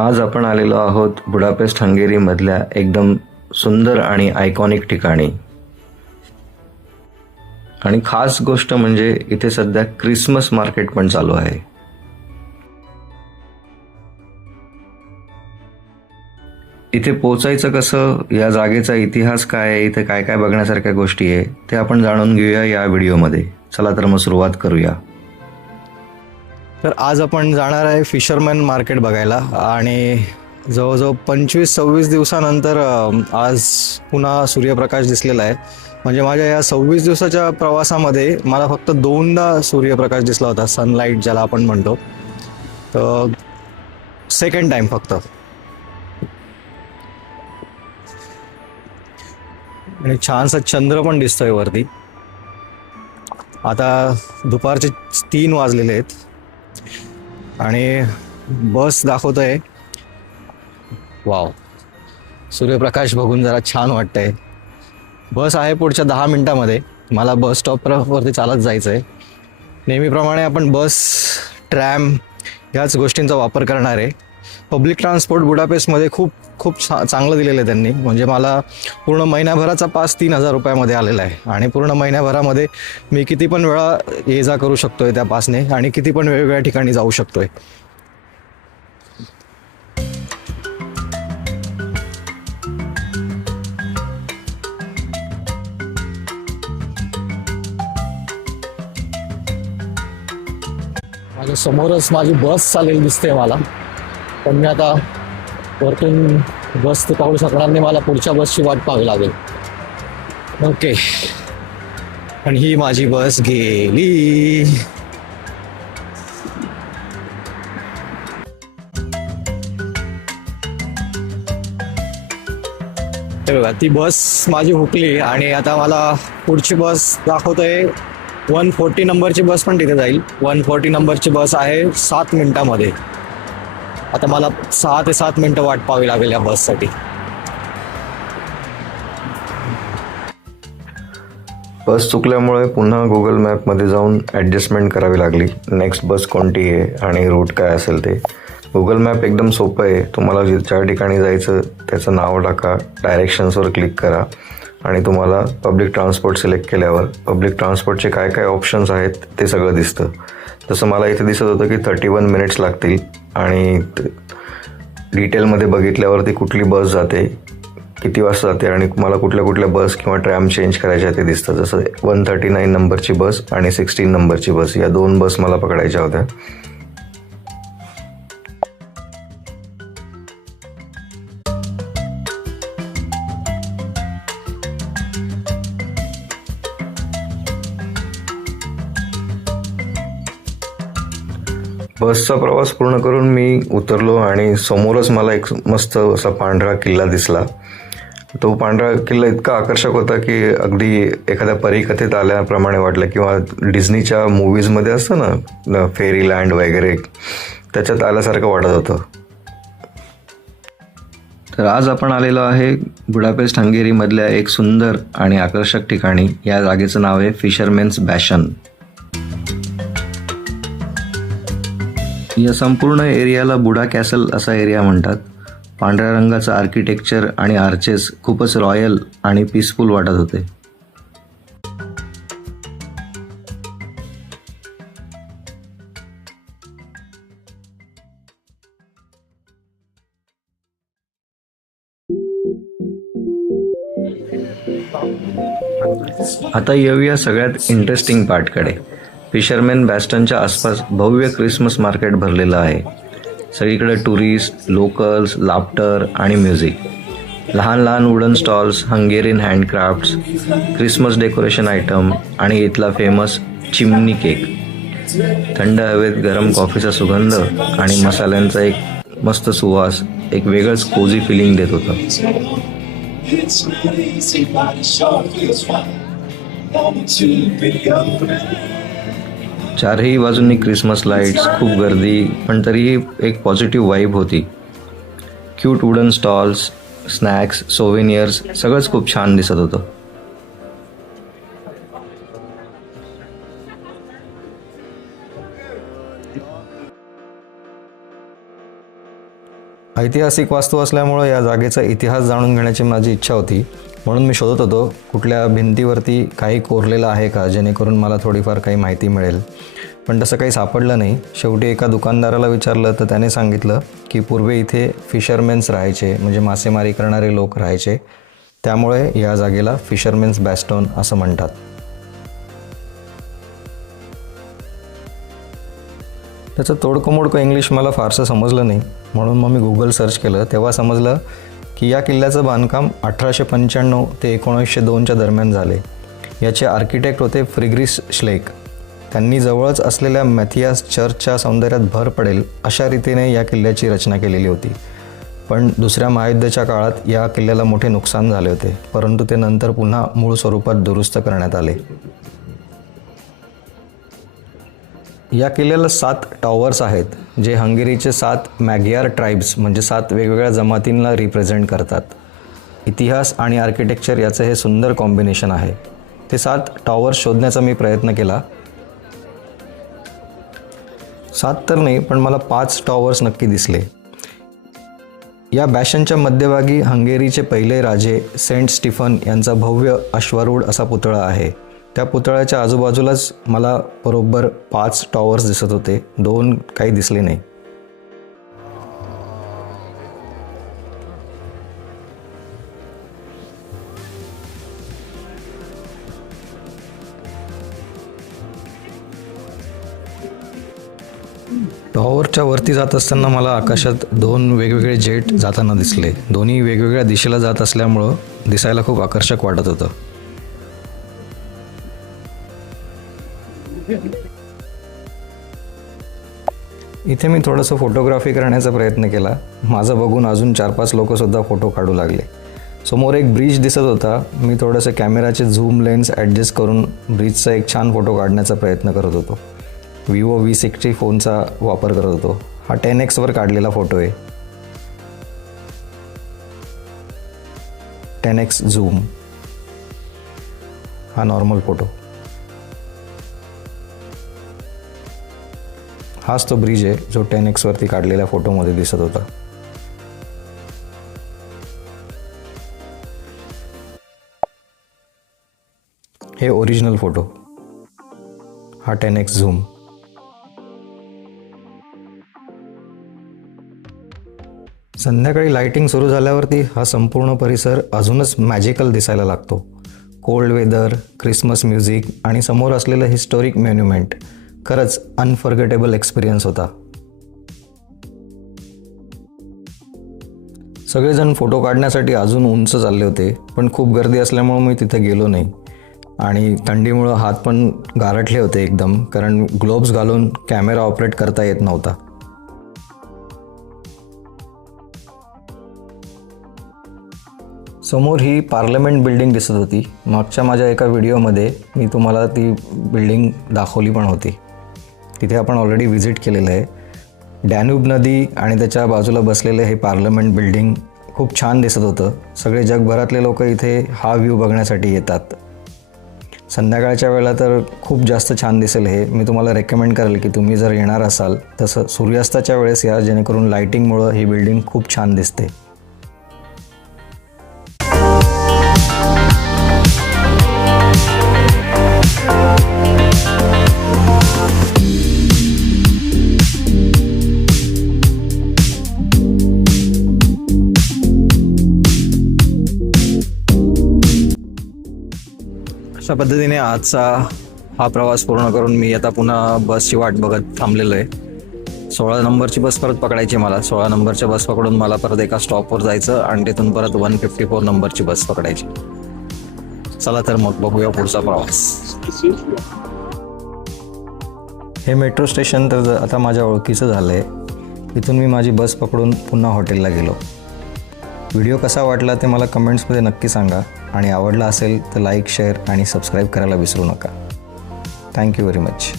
आज आपण आलेलो आहोत बुडापेस्ट हंगेरीमधल्या एकदम सुंदर आणि आयकॉनिक ठिकाणी. आणि खास गोष्ट म्हणजे इथे सध्या क्रिसमस मार्केट पण चालू आहे. इथे पोचायचं कसं, या जागेचा इतिहास काय आहे, इथे काय काय बघण्यासारख्या गोष्टी आहे ते आपण जाणून घेऊया या व्हिडिओमध्ये. चला तर मग सुरुवात करूया. तर आज आपण जाणार आहे फिशरमॅन मार्केट बघायला आणि जवळजवळ 25-26 दिवसानंतर आज पुन्हा सूर्यप्रकाश दिसलेला आहे. म्हणजे माझ्या या 26 दिवसाच्या प्रवासामध्ये मला फक्त 2दा सूर्यप्रकाश दिसला होता, सनलाईट ज्याला आपण म्हणतो. तर सेकंड टाइम फक्त. आणि छानसा चंद्र पण दिसतोय वरती. आता दुपारचे 3 वाजलेले आहेत आणि बस दाखवतोय. वाव, सूर्यप्रकाश बघून जरा छान वाटतंय. बस आहे पुढच्या 10 मिनिटामध्ये. मला बस स्टॉपवरती चालत जायचं आहे. नेहमीप्रमाणे आपण बस, ट्रॅम ह्याच गोष्टींचा वापर करणार आहे. पब्लिक ट्रान्सपोर्ट बुडापेस्टमध्ये खूप चांगलं दिलेलं आहे त्यांनी. म्हणजे मला पूर्ण महिन्याभराचा पास 3,000 रुपयामध्ये आलेला आहे आणि पूर्ण महिन्याभरामध्ये मी किती पण वेळा ये जा करू शकतोय त्या पासने आणि किती पण वेगवेगळ्या ठिकाणी जाऊ शकतोय. माझ्या समोरच माझी बस चाललेली दिसते मला, पण मी आता वरतून बस ते पाहू शकणार नाही. मला पुढच्या बसची वाट पाहावी लागेल. ओके, आणि ही माझी बस गेली. हे बघा, ती बस माझी हुकली आणि आता मला पुढची बस दाखवतोय. 140 नंबरची बस पण तिथे जाईल. 140 नंबरची बस आहे 7 मिनिटामध्ये. आता मला 6 ते 7 मिनिटं वाट पाहावी लागेल या बससाठी. बस चुकल्यामुळे पुन्हा गुगल मॅपमध्ये जाऊन ॲडजस्टमेंट करावी लागली. नेक्स्ट बस कोणती आहे आणि रूट काय असेल ते. गुगल मॅप एकदम सोपं आहे. तुम्हाला ज्या ठिकाणी जायचं त्याचं नाव टाका, डायरेक्शन्सवर क्लिक करा आणि तुम्हाला पब्लिक ट्रान्सपोर्ट सिलेक्ट केल्यावर पब्लिक ट्रान्सपोर्टचे काय काय ऑप्शन्स आहेत ते सगळं दिसतं. तसं मला इथे दिसत होतं की 31 मिनिट्स लागतील आणि डिटेलमध्ये बघितल्यावरती कुठली बस जाते, किती वाजता जाते आणि मला कुठल्या कुठल्या बस किंवा ट्रॅम चेंज करायच्या ते दिसतं. जसं 139 नंबरची बस आणि 16 नंबरची बस, या 2 बस मला पकडायच्या होत्या. बसचा प्रवास पूर्ण करून मी उतरलो आणि समोरच मला एक मस्त असा पांढरा किल्ला दिसला. तो पांढरा किल्ला इतका आकर्षक होता की अगदी एखाद्या परीकथेत आल्याप्रमाणे वाटलं, किंवा डिझनीच्या मूवीजमध्ये असतं ना फेरीलँड वगैरे, त्याच्यात आल्यासारखं वाटत होतं. तर आज आपण आलेलो आहे बुडापेस्ट हंगेरीमधल्या एक सुंदर आणि आकर्षक ठिकाणी. या जागेचं नाव आहे फिशरमॅन्स बॅशन. या संपूर्ण एरियाला बुडा कॅसल असा एरिया म्हणतात. पांढऱ्या रंगाचं आर्किटेक्चर आणि आर्चेस खूपच रॉयल आणि पीसफुल वाटत होते. आता येऊया सगळ्यात इंटरेस्टिंग पार्टकडे. फिशरमॅन बॅस्टनच्या आसपास भव्य क्रिसमस मार्केट भरलेलं आहे. सगळीकडे टुरिस्ट, लोकल्स, लाफ्टर आणि म्युझिक. लहान लहान wooden stalls, Hungarian handcrafts, Christmas decoration item आणि इथला फेमस चिमनी केक. थंड हवेत गरम कॉफीचा सुगंध आणि मसाल्यांचा एक मस्त सुवास एक वेगळंच कोझी फिलिंग देत होतं. चारही बाजूंनी क्रिसमस लाईट्स, खूप गर्दी, पण तरीही एक पॉझिटिव्ह वाईब होती. क्यूट वुडन स्टॉल्स, स्नॅक्स, सोव्हेनियर्स सगळंच खूप छान दिसत होतं. ऐतिहासिक वास्तू असल्यामुळं या जागेचा इतिहास जाणून घेण्याची माझी इच्छा होती, म्हणून मी शोधत होतो कुठल्या भिंतीवरती काही कोरलेलं आहे का, जेणेकरून मला थोडीफार काही माहिती मिळेल. पण तसं काही सापडलं नाही. शेवटी एका दुकानदाराला विचारलं तर त्याने सांगितलं की पूर्वी इथे फिशरमेन्स राहायचे, म्हणजे मासेमारी करणारे लोक राहायचे, त्यामुळे या जागेला फिशरमेन्स बॅस्टोन असं म्हणतात. त्याचं तोडकं मोडकं इंग्लिश मला फारसं समजलं नाही, म्हणून मग मी गुगल सर्च केलं. तेव्हा समजलं की या किल्ल्याचं बांधकाम 1895 ते 1902च्या दरम्यान झाले. याचे आर्किटेक्ट होते फ्रिग्रिस श्लेक. त्यांनी जवळच असलेल्या मॅथियास चर्चच्या सौंदर्यात भर पडेल अशा रीतीने या किल्ल्याची रचना केलेली होती. पण दुसऱ्या महायुद्धाच्या काळात या किल्ल्याला मोठे नुकसान झाले होते, परंतु ते नंतर पुन्हा मूळ स्वरूपात दुरुस्त करण्यात आले. या किल्ल्याला 7 टॉवर्स आहेत, जे हंगेरीचे 7 मॅगियार ट्राईब्स म्हणजे 7 वेगवेगळ्या जमातींना रिप्रेझेंट करतात. इतिहास आणि आर्किटेक्चर याचं हे सुंदर कॉम्बिनेशन आहे. ते 7 टॉवर्स शोधण्याचा मी प्रयत्न केला. 7 तर नाही, पण मला 5 टॉवर्स नक्की दिसले. या बॅशनच्या मध्यभागी हंगेरीचे पहिले राजे सेंट स्टीफन यांचा भव्य अश्वारूढ असा पुतळा आहे. त्या पुतळ्याच्या आजूबाजूलाच मला बरोबर 5 टॉवर्स दिसत होते, 2 काही दिसले नाही. टॉवरच्या वरती जात असताना मला आकाशात 2 वेगवेगळे जेट जाताना दिसले. दोन्ही वेगवेगळ्या दिशेला जात असल्यामुळं दिसायला खूप आकर्षक वाटत होतं. इथे मी थोडंसं फोटोग्राफी करण्याचा प्रयत्न केला. माझं बघून अजून 4-5 लोकंसुद्धा फोटो काढू लागले. समोर एक ब्रिज दिसत होता. मी थोडंसं कॅमेराचे झूम लेन्स ॲडजस्ट करून ब्रिजचा एक छान फोटो काढण्याचा प्रयत्न करत होतो. विवो V60 फोनचा वापर करत होतो. हा 10x काढलेला फोटो आहे. 10x zoom. हा नॉर्मल फोटो. हाच तो ब्रिज आहे जो 10x काढलेल्या फोटोमध्ये दिसत होता. हे ओरिजिनल फोटो. हा 10x झूम. संध्याकाळी लाइटिंग सुरू झाल्यावरती हा संपूर्ण परिसर अजूनच मॅजिकल दिसायला लागतो. कोल्ड वेदर, क्रिसमस म्युझिक आणि समोर असलेलं हिस्टॉरिक मॉन्युमेंट खरंच अनफॉरगेटेबल एक्सपिरियन्स होता. सगळेजण फोटो काढण्यासाठी अजून उंच चालले होते, पण खूप गर्दी असल्यामुळे मी तिथे गेलो नाही. आणि थंडीमुळं हात पण गारठले होते एकदम, कारण ग्लोव्ज घालून कॅमेरा ऑपरेट करता येत नव्हता. समोर ही पार्लमेंट बिल्डिंग दिसत होती. मागच्या माझ्या एका व्हिडिओमध्ये मी तुम्हाला ती बिल्डिंग दाखवली पण होती. तिथे आपण ऑलरेडी व्हिजिट केलेलं आहे. डॅन्यूब नदी आणि त्याच्या बाजूला बसलेलं हे पार्लमेंट बिल्डिंग खूप छान दिसत होतं. सगळे जगभरातले लोक इथे हा व्ह्यू बघण्यासाठी येतात. संध्याकाळच्या वेळेला तर खूप जास्त छान दिसेल हे. मी तुम्हाला रेकमेंड करेल की तुम्ही जर येणार असाल तसं सूर्यास्ताच्या वेळेस या, जेणेकरून लाईटिंगमुळं ही बिल्डिंग खूप छान दिसते. अशा पद्धतीने आजचा हा प्रवास पूर्ण करून मी आता पुन्हा बसची वाट बघत थांबलेलो आहे. 16 नंबरची बस परत पकडायची मला. 16 नंबरच्या बस पकडून मला परत एका स्टॉपवर जायचं आणि तिथून परत 154 नंबरची बस पकडायची. चला तर मग बघूया पुढचा प्रवास. हे मेट्रो स्टेशन तर आता माझ्या ओळखीचं झालं आहे. इथून मी माझी बस पकडून पुन्हा हॉटेलला गेलो. व्हिडिओ कसा वाटला ते मला कमेंट्समध्ये नक्की सांगा आणि आवडला असेल तर लाईक, शेअर आणि सबस्क्राईब करायला विसरू नका. Thank you very much.